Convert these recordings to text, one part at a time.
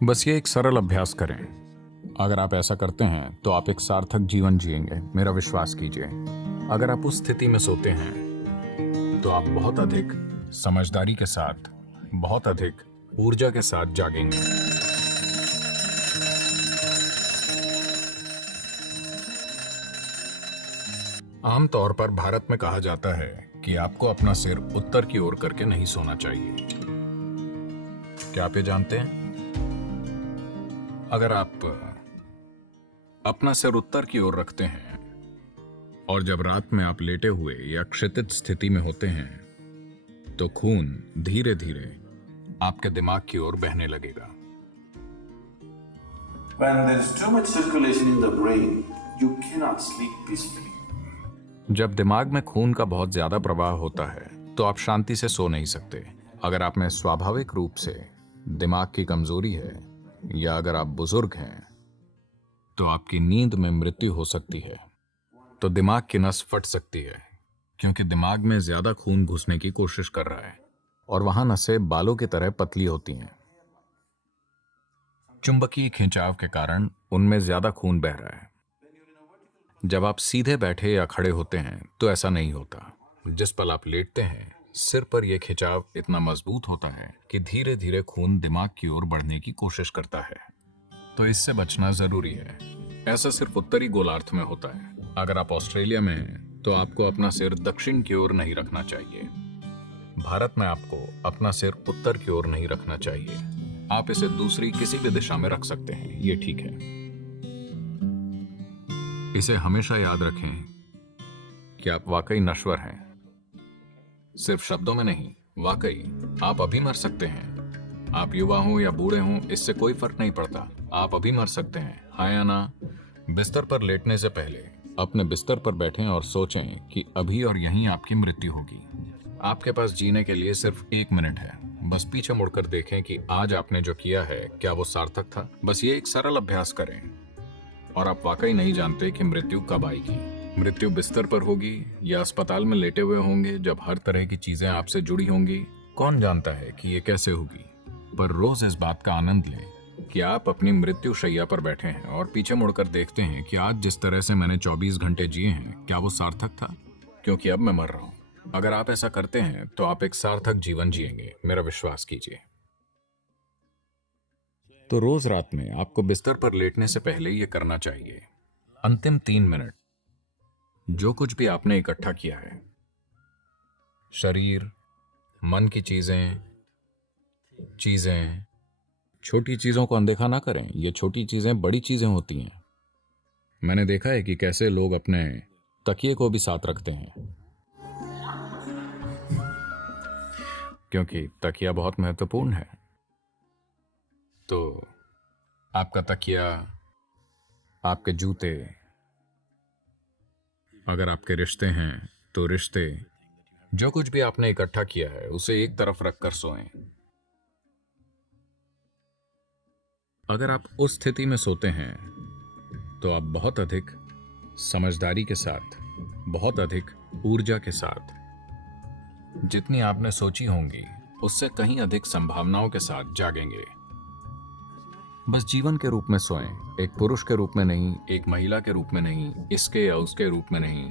बस ये एक सरल अभ्यास करें। अगर आप ऐसा करते हैं तो आप एक सार्थक जीवन जिएंगे, मेरा विश्वास कीजिए। अगर आप उस स्थिति में सोते हैं तो आप बहुत अधिक समझदारी के साथ, बहुत अधिक ऊर्जा के साथ जागेंगे। आमतौर पर भारत में कहा जाता है कि आपको अपना सिर उत्तर की ओर करके नहीं सोना चाहिए। क्या आप ये जानते हैं? अगर आप अपना सिर उत्तर की ओर रखते हैं और जब रात में आप लेटे हुए या क्षितिज स्थिति में होते हैं तो खून धीरे धीरे आपके दिमाग की ओर बहने लगेगा। When there is too much circulation in the brain, you cannot sleep peacefully. जब दिमाग में खून का बहुत ज्यादा प्रवाह होता है तो आप शांति से सो नहीं सकते। अगर आप में स्वाभाविक रूप से दिमाग की कमजोरी है या अगर आप बुजुर्ग हैं तो आपकी नींद में मृत्यु हो सकती है। तो दिमाग की नस फट सकती है क्योंकि दिमाग में ज्यादा खून घुसने की कोशिश कर रहा है और वहां नसें बालों की तरह पतली होती हैं। चुंबकीय खिंचाव के कारण उनमें ज्यादा खून बह रहा है। जब आप सीधे बैठे या खड़े होते हैं तो ऐसा नहीं होता। जिस पल आप लेटते हैं सिर पर यह खिंचाव इतना मजबूत होता है कि धीरे धीरे खून दिमाग की ओर बढ़ने की कोशिश करता है। तो इससे बचना जरूरी है। ऐसा सिर्फ उत्तरी गोलार्ध में होता है। अगर आप ऑस्ट्रेलिया में हैं तो आपको अपना सिर दक्षिण की ओर नहीं रखना चाहिए। भारत में आपको अपना सिर उत्तर की ओर नहीं रखना चाहिए। आप इसे दूसरी किसी भी दिशा में रख सकते हैं, ये ठीक है। इसे हमेशा याद रखें कि आप वाकई नश्वर हैं। सिर्फ शब्दों में नहीं, वाकई आप अभी मर सकते हैं। आप युवा हों या बूढ़े हों, इससे कोई फर्क नहीं पड़ता। आप अभी मर सकते हैं, हाँ या ना। बिस्तर पर लेटने से पहले अपने बिस्तर पर बैठें और सोचें कि अभी और यहीं आपकी मृत्यु होगी। आपके पास जीने के लिए सिर्फ 1 मिनट है। बस पीछे मुड़कर देखें कि आज आपने जो किया है क्या वो सार्थक था। बस ये एक सरल अभ्यास करें और आप वाकई नहीं जानते कि मृत्यु कब आएगी। मृत्यु बिस्तर पर होगी या अस्पताल में लेटे हुए होंगे जब हर तरह की चीजें आपसे जुड़ी होंगी। कौन जानता है कि ये कैसे होगी। पर रोज इस बात का आनंद लें कि आप अपनी मृत्यु शैया पर बैठे हैं और पीछे मुड़कर देखते हैं कि आज जिस तरह से मैंने 24 घंटे जिए हैं क्या वो सार्थक था, क्योंकि अब मैं मर रहा हूं। अगर आप ऐसा करते हैं तो आप एक सार्थक जीवन जिएंगे, मेरा विश्वास कीजिए। तो रोज रात में आपको बिस्तर पर लेटने से पहले यह करना चाहिए। अंतिम 3 मिनट जो कुछ भी आपने इकट्ठा किया है, शरीर, मन की चीजें, छोटी चीजों को अनदेखा ना करें। ये छोटी चीजें बड़ी चीजें होती हैं। मैंने देखा है कि कैसे लोग अपने तकिए को भी साथ रखते हैं, क्योंकि तकिया बहुत महत्वपूर्ण है। तो आपका तकिया, आपके जूते, अगर आपके रिश्ते हैं तो रिश्ते, जो कुछ भी आपने इकट्ठा किया है उसे एक तरफ रखकर सोएं। अगर आप उस स्थिति में सोते हैं तो आप बहुत अधिक समझदारी के साथ, बहुत अधिक ऊर्जा के साथ, जितनी आपने सोची होंगी उससे कहीं अधिक संभावनाओं के साथ जागेंगे। बस जीवन के रूप में सोएं, एक पुरुष के रूप में नहीं, एक महिला के रूप में नहीं, इसके या उसके रूप में नहीं।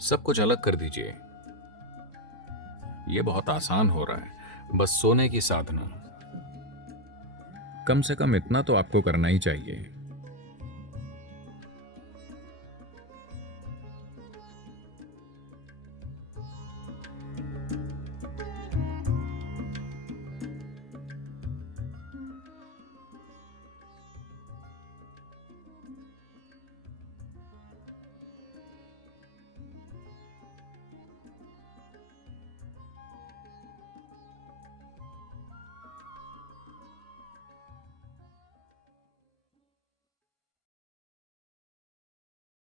सब कुछ अलग कर दीजिए। यह बहुत आसान हो रहा है, बस सोने की साधना। कम से कम इतना तो आपको करना ही चाहिए